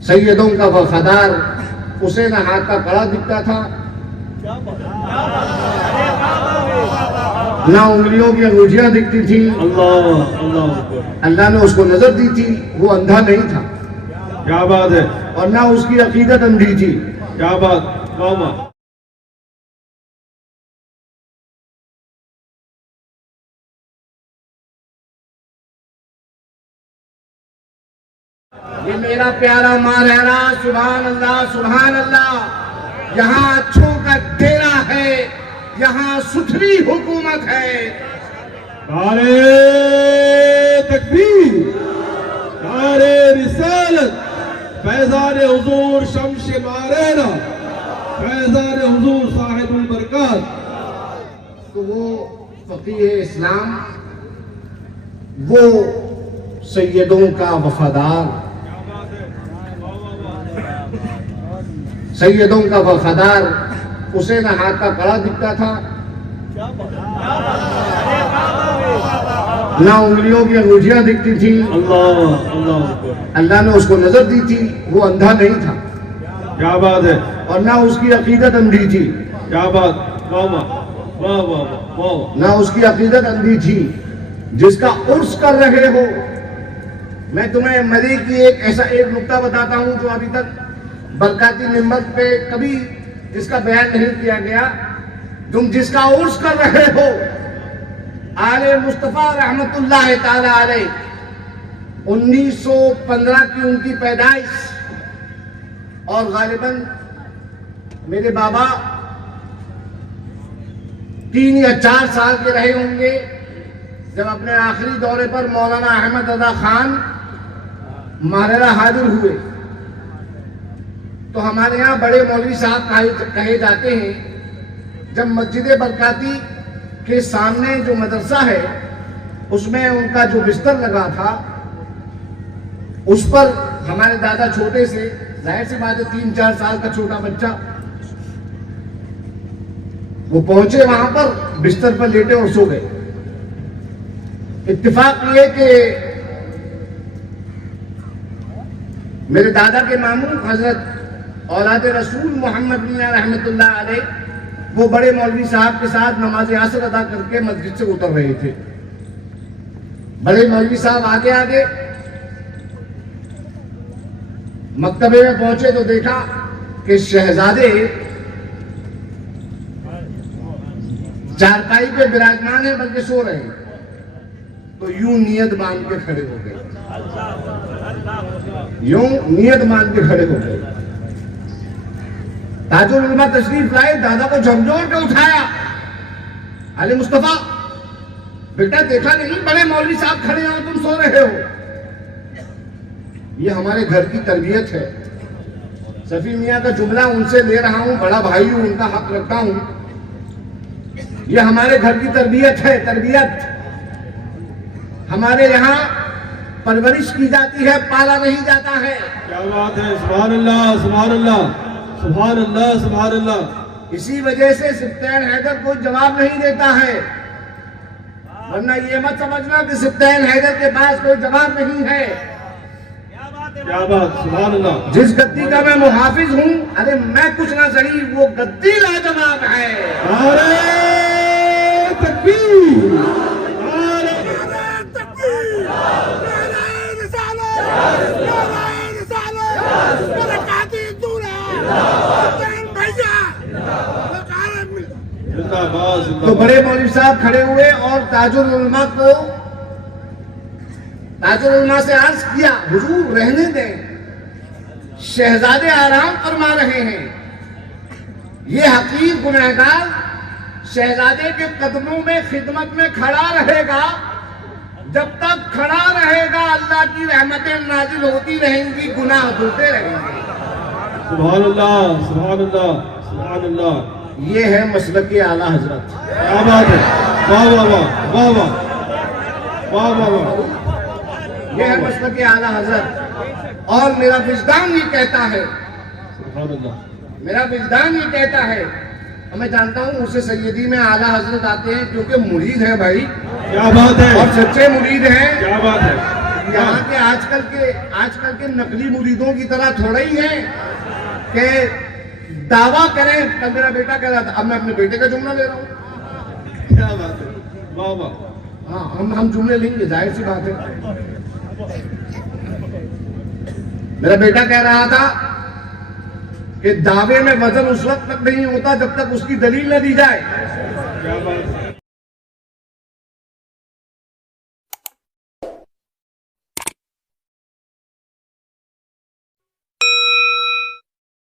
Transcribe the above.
सैयदों का वफादार, उसे न हाथ का कड़ा दिखता था, ना उंगलियों की अंगूठियां दिखती थी। अल्लाह ने उसको नजर दी थी, वो अंधा नहीं था। क्या बात है। और ना उसकी अकीदत अंधी थी। क्या बात। वाह। ये मेरा प्यारा मारहरा, सुभान अल्लाह सुभान अल्लाह। यहाँ अच्छों का डेरा है, यहाँ सुथरी हुकूमत है। नारे तकबीर, नारे रिसालत, फैज़ान हुजूर शम्स मारेना, फैज़ान हुजूर साहिबुल बरकत। तो वो फकीह इस्लाम, वो सैयदों का वफादार, सैयदों का वफादार, उसे न हाथ का कड़ा दिखता था, ना उंगलियों की अंगूठियां दिखती थी। अल्लाह ने उसको नजर दी थी, वो अंधा नहीं था। क्या बात है। और ना उसकी अकीदत अंधी थी। क्या बात। वाह वाह वाह वाह। ना उसकी अकीदत अंधी थी। जिसका उर्स कर रहे हो, मैं तुम्हें मरी की एक नुक्ता बताता हूं जो अभी तक बरकाती मिंबर पे कभी जिसका बयान नहीं किया गया। तुम जिसका उर्स कर रहे हो, आले मुस्तफा रहमतुल्लाह ताला अलैह, 1915 की उनकी पैदाइश, और गालिबन मेरे बाबा 3 या 4 साल के रहे होंगे जब अपने आखिरी दौरे पर मौलाना अहमद रजा खान मारेरा हाजिर हुए। तो हमारे यहाँ बड़े मौलवी साहब कहे जाते हैं। जब मस्जिद बरकाती के सामने जो मदरसा है, उसमें उनका जो बिस्तर लगा था, उस पर हमारे दादा छोटे से, जाहिर सी बात है 3-4 साल का छोटा बच्चा, वो पहुंचे वहां पर, बिस्तर पर लेटे और सो गए। इत्तेफाक ये कि मेरे दादा के मामू हजरत औलाद रसूल मोहम्मद मियां रहमतुल्लाह अलैह, वो बड़े मौलवी साहब के साथ नमाज असर अदा करके मस्जिद से उतर रहे थे। बड़े मौलवी साहब आगे आगे मक्तबे में पहुंचे तो देखा कि शहजादे चारपाई पे विराजमान है, बल्कि सो रहे हैं। तो यूं नियत बांध के खड़े हो गए, यूं नियत बांध के खड़े हो गए। ताजुल उलमा तशरीफ लाए, दादा को झकझोर के उठाया। अली मुस्तफा, बेटा देखा नहीं बड़े मौलवी साहब खड़े हैं, तुम सो रहे हो। ये हमारे घर की तरबियत है। सफी मियाँ का जुमला उनसे ले रहा हूं, बड़ा भाई हूं, उनका हक रखता हूं। ये हमारे घर की तरबियत है। तरबियत हमारे यहाँ परवरिश की जाती है, पाला नहीं जाता है। क्या बात है। सुभान अल्लाह सुभान अल्लाह सुभान अल्लाह सुभान अल्लाह। इसी वजह से सिप्तैन हैदर कोई जवाब नहीं देता है, वरना ये मत समझना कि सिप्तैन हैदर के पास कोई जवाब नहीं है। क्या बात। सुभान अल्लाह। जिस गद्दी का मैं मुहाफिज हूँ, अरे मैं कुछ ना सही, वो गद्दी लाजवाब है। नारे तकबीर, तो बड़े मौलवी साहब खड़े हुए और ताजुल उलमा से अर्ज किया, हुजूर रहने दें, शहजादे आराम फरमा रहे हैं। ये हकीर गुनहगार शहजादे के कदमों में खिदमत में खड़ा रहेगा। जब तक खड़ा रहेगा, अल्लाह की रहमतें नाजिल होती रहेंगी, गुनाह धुलते रहेंगे। सुभान अल्लाह सुभान अल्लाह सुभान अल्लाह। ये है मसलक आला हजरत। क्या बात है। वाह वाह वाह वाह वाह वाह वाह वाह। ये है मसलक आला हजरत। और मेरा विजदान ये कहता है, सुभान अल्लाह, मेरा विजदान ये कहता है, और मैं जानता हूँ उससे सैयदी में आला हजरत आते हैं क्योंकि मुरीद है भाई। क्या बात है। और सच्चे मुरीद हैं। क्या बात है। यहाँ के आजकल के नकली मुरीदों की तरह थोड़ा ही है कि दावा करें। कल मेरा बेटा कह रहा था, अब मैं अपने बेटे का जुमला ले रहा हूँ। क्या बात है, वाह वाह। हाँ, हम जुमले लेंगे, जाहिर सी बात है। मेरा बेटा कह रहा था कि दावे में वजन उस वक्त तक नहीं होता जब तक उसकी दलील न दी जाए। क्या बात है।